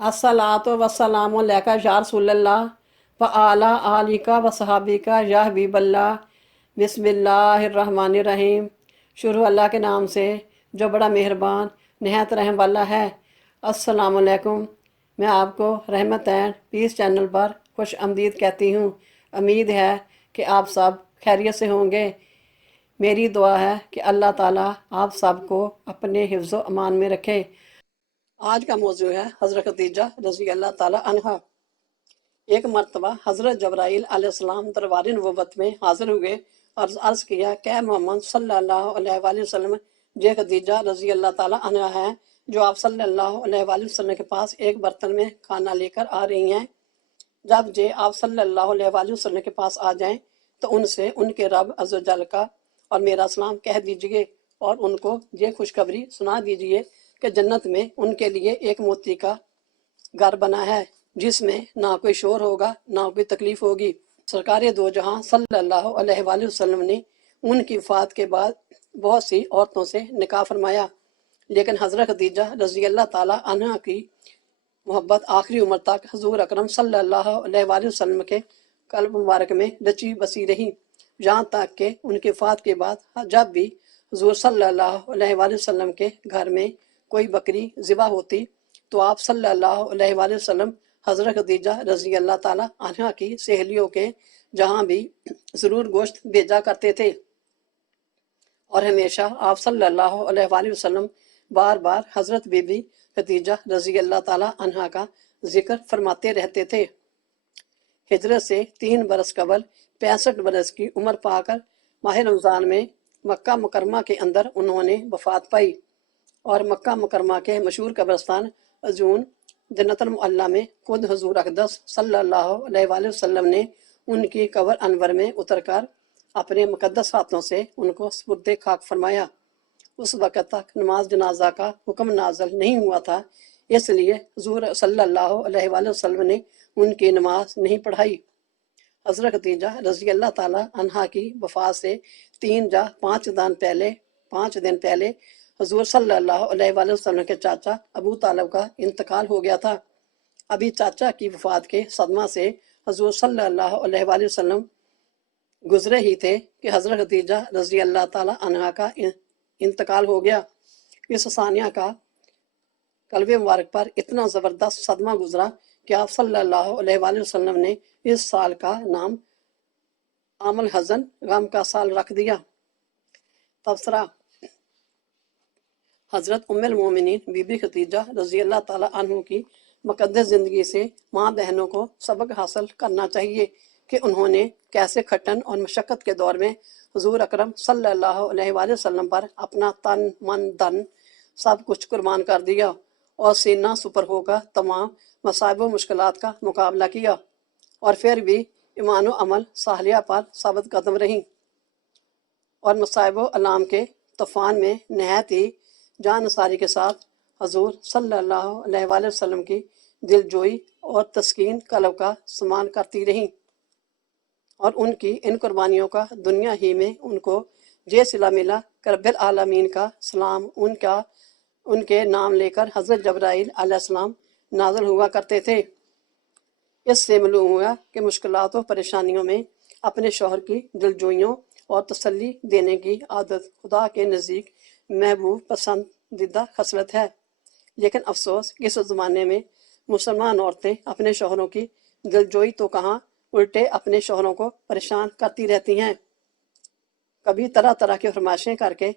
अस्सलातु वस्सलामु अलैका या रसूलल्लाह व आला आलिका व सहाबिका या हबीबल्लाह। बिस्मिल्लाहिर्रहमानिर्रहीम। शुरू अल्लाह के नाम से जो बड़ा मेहरबान नहायत रहम वाला है। अस्सलामु अलैकुम। मैं आपको रहमत एंड पीस चैनल पर खुश आमदीद कहती हूँ। उम्मीद है कि आप सब खैरियत से होंगे। मेरी दुआ है कि अल्लाह ताला आप सबको अपने हिफ्ज़ व अमान में रखे। आज का मौजू है हज़रत खदीजा रज़ी अल्लाह ताला अन्हा। एक मरतबा हज़रत जबराइल अलैहिस्सलाम दरबार नबूवत में हाजिर हुए और अर्ज़ किया, क्या मोहम्मद सल्लल्लाहु अलैहि वसल्लम जे खदीजा रज़ी अल्लाह ताला अन्हा है जो आप सल्लल्लाहु अलैहि वसल्लम के पास एक बर्तन में खाना लेकर आ रही हैं। जब जे आप सल्लल्लाहु अलैहि वसल्लम के पास आ जाएं तो उनसे उनके रब अज़्ज़ व जल का और मेरा सलाम कह दीजिए और उनको ये खुशखबरी सुना दीजिए कि जन्नत में उनके लिए एक मोती का घर बना है जिसमें ना कोई शोर होगा ना कोई तकलीफ होगी। सरकार दो जहां सल्लल्लाहु अलैहि वसल्लम ने उनकी वफात के बाद बहुत सी औरतों से निकाह फरमाया, लेकिन हज़रत खदीजा रज़ी अल्लाह ताला अन्हा की मोहब्बत आखिरी उम्र तक हुजूर अकरम सल्लल्लाहु अलैहि वसल्लम के कल्ब मुबारक में रची बसी रही। यहाँ तक कि उनकी वफात के बाद जब भी हुजूर सल्लल्लाहु अलैहि वसल्लम के घर में कोई बकरी ज़िबा होती तो आप सल्लल्लाहु अलैहि वसल्लम हज़रत खदीजा रज़ी अल्लाह ताला अन्हा की सहेलियों के जहाँ भी ज़रूर गोश्त भेजा करते थे और हमेशा आप सल्लल्लाहु अलैहि वसल्लम बार बार हज़रत बीबी खदीजा रज़ी अल्लाह ताला अन्हा का जिक्र फरमाते रहते थे। हिजरत से 3 बरस कबल 65 बरस की उम्र पाकर माह रमज़ान में मक्का मुकरमा के अंदर उन्होंने वफात पाई और मक्का मुकरमा के मशहूर कब्रस्तान अजून जन्नतुल मुअल्ला में खुद हुजूर अक़दस सल्लल्लाहु अलैहि वसल्लम ने उनकी कब्र अनवर में उतरकर अपने मुक़द्दस हाथों से उनको सुपुर्द खाक फरमाया। उस वक़्त तक नमाज जनाजा का हुक्म नाज़िल नहीं हुआ था, इसलिए हुजूर सल्लल्लाहु अलैहि वसल्लम ने उनकी नमाज नहीं पढ़ाई। हज़रत खदीजा रज़ी अल्लाह ताला अन्हा की वफ़ात से 5 दिन पहले हुजूर सल्लल्लाहु अलैहि वसल्लम के चाचा अबू तालिब का इंतकाल हो गया था। अभी चाचा की वफ़ात के सदमा से हुजूर सल्लल्लाहु अलैहि वसल्लम गुजरे ही थे कि हज़रत खदीजा रज़ी अल्लाह ताला अन्हा का इंतकाल हो गया। इस सानिया का कल्बे मुबारक पर इतना ज़बरदस्त सदमा गुजरा कि आप सल्लल्लाहु अलैहि वसल्लम ने इस साल का नाम आमल हज़न गम का साल रख दिया। तबसरा हज़रत उम्मुल मोमिनीन बीबी खदीजा रज़ी अल्लाह ताला अन्हा की मुक़द्दस ज़िंदगी से माँ बहनों को सबक हासिल करना चाहिए कि उन्होंने कैसे खटन और मशक्क़त के दौर में हुजूर अकरम सल्लल्लाहु अलैहि वसल्लम पर अपना तन मन धन सब कुछ कुर्बान कर दिया और सीना सुपर होकर तमाम मसाइब व मुश्किलात का मुकाबला किया और फिर भी ईमान व अमल साहलिया पर साबित कदम रहीं और मसाइब व अलाम के तूफ़ान में नहायत ही जानसारी के साथ हजूर सल्लल्लाहु अलैहि वसल्लम की दिलजोई और तस्कीन कल्ब का समान करती रहीं और उनकी इन कुर्बानियों का दुनिया ही में उनको जे सिला मिला कि रब्बिल आलमीन का सलाम उनके नाम लेकर हज़रत जबराइल अलैहिस्सलाम नाज़िल हुआ करते थे। इससे मालूम हुआ कि मुश्किलात और परेशानियों में अपने शौहर की दिलजोइयों और तसल्ली देने की आदत खुदा के नज़दीक महबूब पसंदीदा खसलत है। लेकिन अफसोस इस ज़माने में मुसलमान औरतें अपने शौहरों की दिलजोई तो कहाँ, उल्टे अपने शौहरों को परेशान करती रहती हैं। कभी तरह तरह की फरमाइशें करके,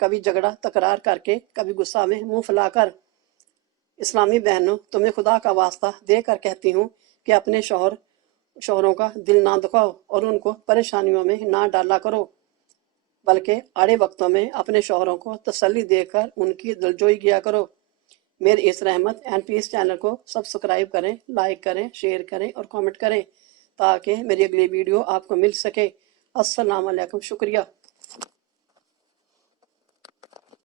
कभी झगड़ा तकरार करके, कभी गुस्सा में मुंह फैलाकर। इस्लामी बहनों, तुम्हें खुदा का वास्ता देकर कहती हूँ कि अपने शौहरों का दिल ना दुखाओ और उनको परेशानियों में ना डाला करो, बल्कि आड़े वक्तों में अपने शौहरों को तसल्ली देकर उनकी दिलजोई किया करो। मेरे इस रहमत एंड पीस चैनल को सब्सक्राइब करें, लाइक करें, शेयर करें और कमेंट करें ताकि मेरी अगली वीडियो आपको मिल सके। अस्सलाम वालेकुम, शुक्रिया।